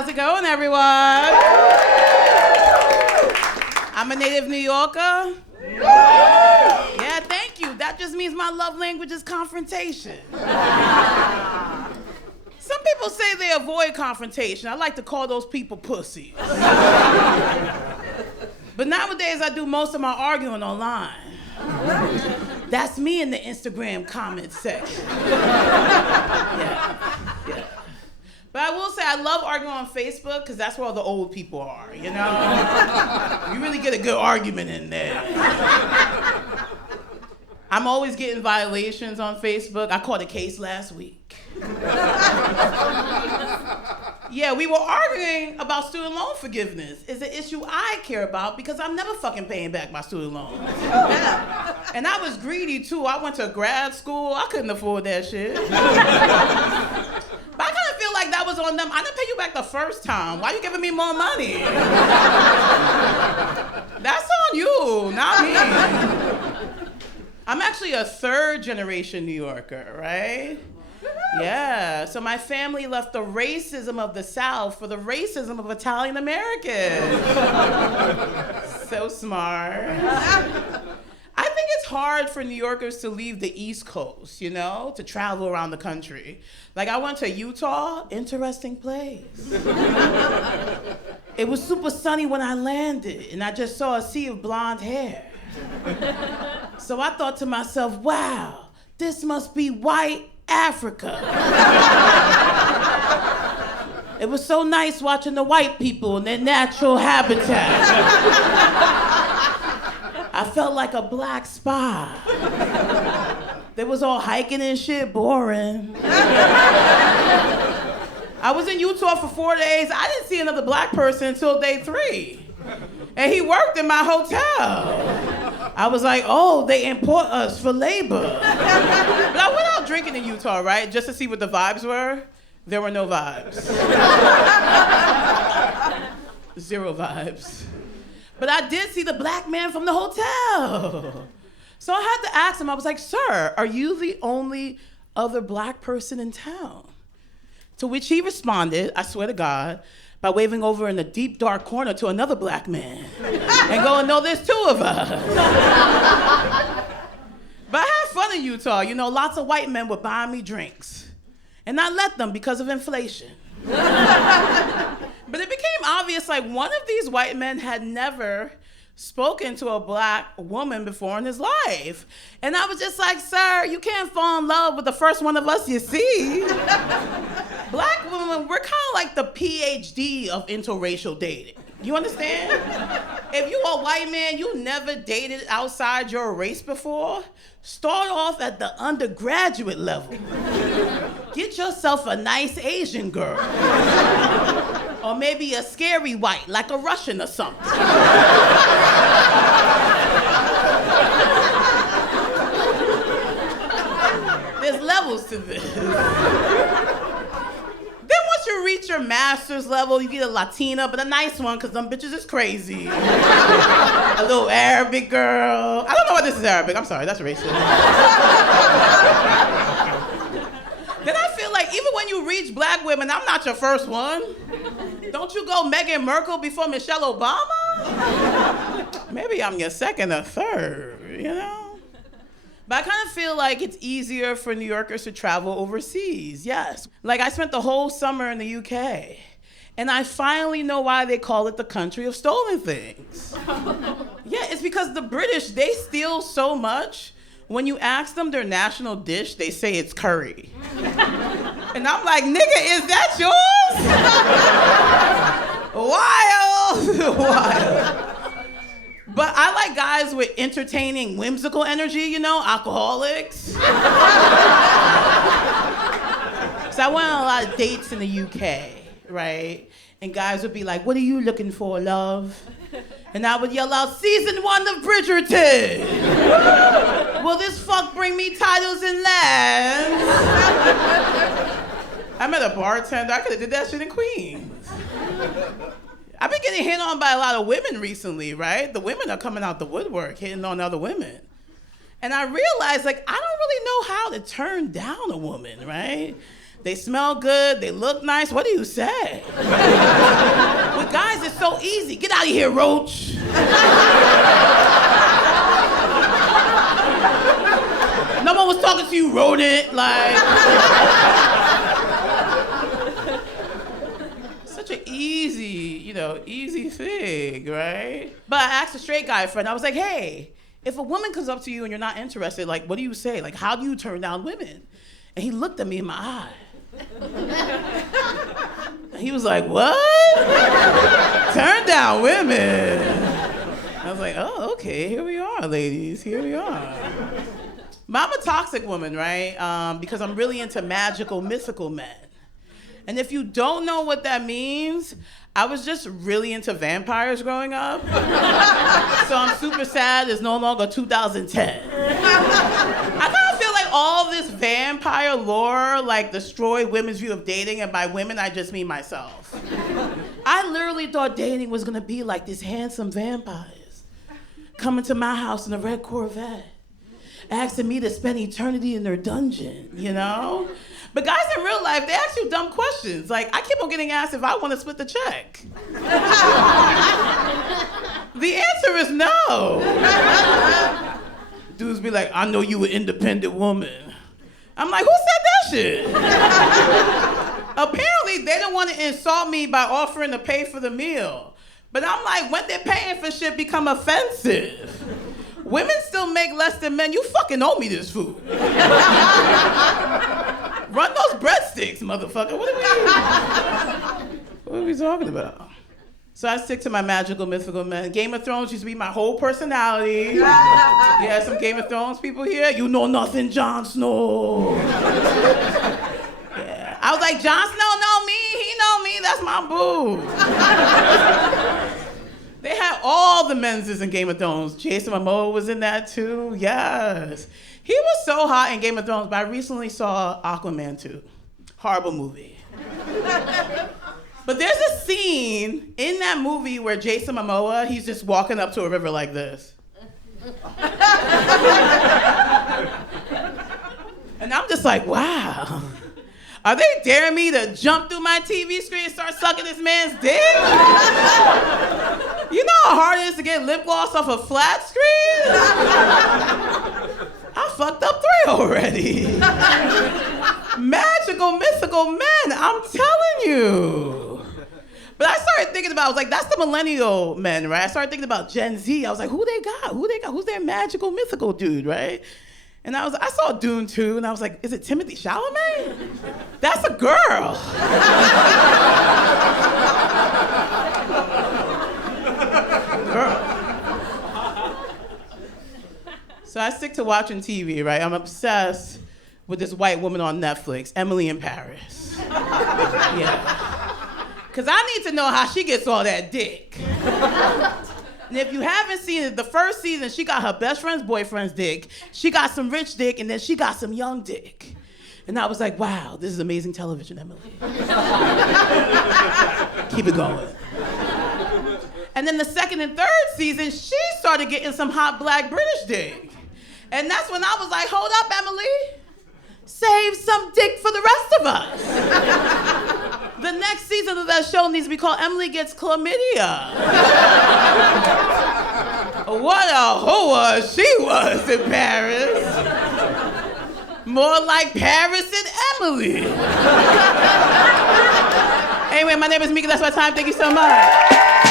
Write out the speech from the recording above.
How's it going, everyone? I'm a native New Yorker. Yeah, thank you. That just means my love language is confrontation. Some people say they avoid confrontation. I like to call those people pussies. But nowadays, I do most of my arguing online. That's me in the Instagram comment section. Yeah. But I will say I love arguing on Facebook because that's where all the old people are, you know? You really get a good argument in there. I'm always getting violations on Facebook. I caught a case last week. Yeah, we were arguing about student loan forgiveness. It's an issue I care about because I'm never fucking paying back my student loans. And I was greedy too. I went to grad school. I couldn't afford that shit. But I kind of feel like that was on them. I didn't pay you back the first time. Why are you giving me more money? That's on you, not me. I'm actually a third generation New Yorker, right? Yeah, so my family left the racism of the South for the racism of Italian Americans. So smart. I think it's hard for New Yorkers to leave the East Coast, you know, to travel around the country. Like I went to Utah, interesting place. It was super sunny when I landed, and I just saw a sea of blonde hair. So I thought to myself, wow, this must be white Africa. It was so nice watching the white people in their natural habitat. I felt like a black spy. They was all hiking and shit, boring. I was in Utah for 4 days. I didn't see another black person until day 3. And he worked in my hotel. I was like, oh, they import us for labor. But I went out drinking in Utah, right? Just to see what the vibes were. There were no vibes. 0 vibes. But I did see the black man from the hotel. So I had to ask him, I was like, sir, are you the only other black person in town? To which he responded, I swear to God, by waving over in a deep, dark corner to another black man and going, no, there's 2 of us. But I had fun in Utah. You know, lots of white men would buy me drinks. And I let them because of inflation. But it became obvious, like, one of these white men had never spoken to a black woman before in his life. And I was just like, sir, you can't fall in love with the first one of us you see. Black women, we're kind of like the PhD of interracial dating. You understand? If you a white man, you never dated outside your race before, start off at the undergraduate level. Get yourself a nice Asian girl. Or maybe a scary white, like a Russian or something. There's levels to this. Then once you reach your master's level, you get a Latina, but a nice one, because them bitches is crazy. A little Arabic girl. I don't know why this is Arabic. I'm sorry, that's racist. Then I feel like even when you reach black women, I'm not your first one. Don't you go Meghan Merkel before Michelle Obama? Maybe I'm your second or third, you know? But I kind of feel like it's easier for New Yorkers to travel overseas, yes. Like I spent the whole summer in the UK, and I finally know why they call it the country of stolen things. Yeah, it's because the British, they steal so much. When you ask them their national dish, they say it's curry. And I'm like, nigga, is that yours? Wild, wild. But I like guys with entertaining, whimsical energy, you know, alcoholics. So I went on a lot of dates in the UK, right? And guys would be like, what are you looking for, love? And I would yell out, season 1 of Bridgerton. Will this fuck bring me titles and lands? I met a bartender. I could have did that shit in Queens. I've been getting hit on by a lot of women recently, right? The women are coming out the woodwork, hitting on other women. And I realized, like, I don't really know how to turn down a woman, right? They smell good, they look nice, what do you say? so easy. Get out of here, roach. No one was talking to you, rodent. Like, such an easy, easy thing, right? But I asked a straight guy friend, I was like, hey, if a woman comes up to you and you're not interested, like, what do you say? Like, how do you turn down women? And he looked at me in my eye. And he was like, what? Turn down women. I was like, oh, okay, here we are, ladies, here we are. But I'm a toxic woman, right? Because I'm really into magical, mythical men. And if you don't know what that means, I was just really into vampires growing up. So I'm super sad it's no longer 2010. I kind of feel like all this vampire lore like destroyed women's view of dating, and by women I just mean myself. I literally thought dating was gonna be like these handsome vampires coming to my house in a red Corvette, asking me to spend eternity in their dungeon, But guys in real life, they ask you dumb questions. Like, I keep on getting asked if I want to split the check. The answer is no. Dudes be like, I know you an independent woman. I'm like, who said that shit? Apparently, they don't want to insult me by offering to pay for the meal. But I'm like, when they're paying for shit become offensive. Women still make less than men. You fucking owe me this food. Run those breadsticks, motherfucker. What are we talking about? So I stick to my magical, mythical men. Game of Thrones used to be my whole personality. Yeah, some Game of Thrones people here. You know nothing, Jon Snow. Yeah. I was like, Jon Snow know me. He know me. That's my boo. They had all the menses in Game of Thrones. Jason Momoa was in that too. Yes. He was so hot in Game of Thrones, but I recently saw Aquaman 2. Horrible movie. But there's a scene in that movie where Jason Momoa, he's just walking up to a river like this. And I'm just like, wow. Are they daring me to jump through my TV screen and start sucking this man's dick? You know how hard it is to get lip gloss off a flat screen? I fucked up 3 already. Magical, mythical men, I'm telling you. But I started thinking about, I was like, that's the millennial men, right? I started thinking about Gen Z. I was like, who they got? Who's their magical, mythical dude, right? And I saw Dune 2, and I was like, is it Timothée Chalamet? That's a girl. Girl. So I stick to watching TV, right? I'm obsessed with this white woman on Netflix, Emily in Paris. Yeah. Because I need to know how she gets all that dick. And if you haven't seen it, the first season, she got her best friend's boyfriend's dick, she got some rich dick, and then she got some young dick. And I was like, wow, this is amazing television, Emily. Keep it going. And then the second and third season, she started getting some hot black British dick. And that's when I was like, hold up, Emily. Save some dick for the rest of us. The next season of that show needs to be called Emily Gets Chlamydia. What a hoa she was in Paris. More like Paris and Emily. Anyway, my name is Meka. That's my time. Thank you so much.